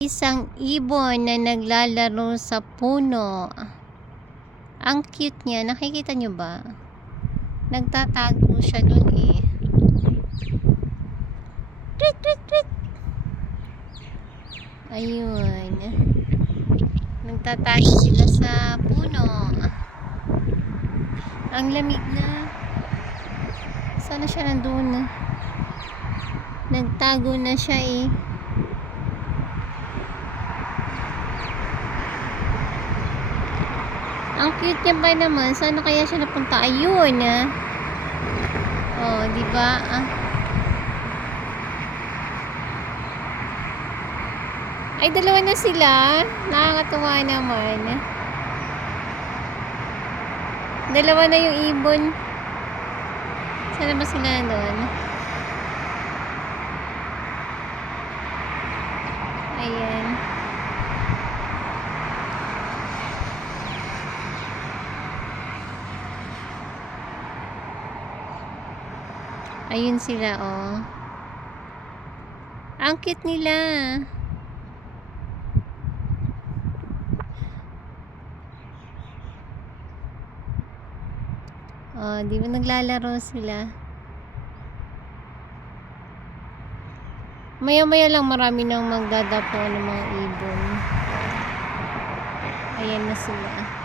Isang ibon na naglalaro sa puno. Ang cute niya, nakikita niyo ba? Nagtatago siya dun eh. Tweet, tweet, tweet. Ayun. Nagtatago sila sa puno. Ang lamig na. Sana siya nandun. Nagtago na siya eh. Ang cute niya ba naman? Saan kaya siya napunta? Ayun ah. Oh, di ba? Ay, dalawa na sila. Nakakatuwa naman. Dalawa na yung ibon. Saan ba sila doon? Ayan. Ayun sila, oh. Ang cute nila. Oh, di ba naglalaro sila? Maya-maya lang marami nang magdadapo ng mga ibon. Ayan na sila.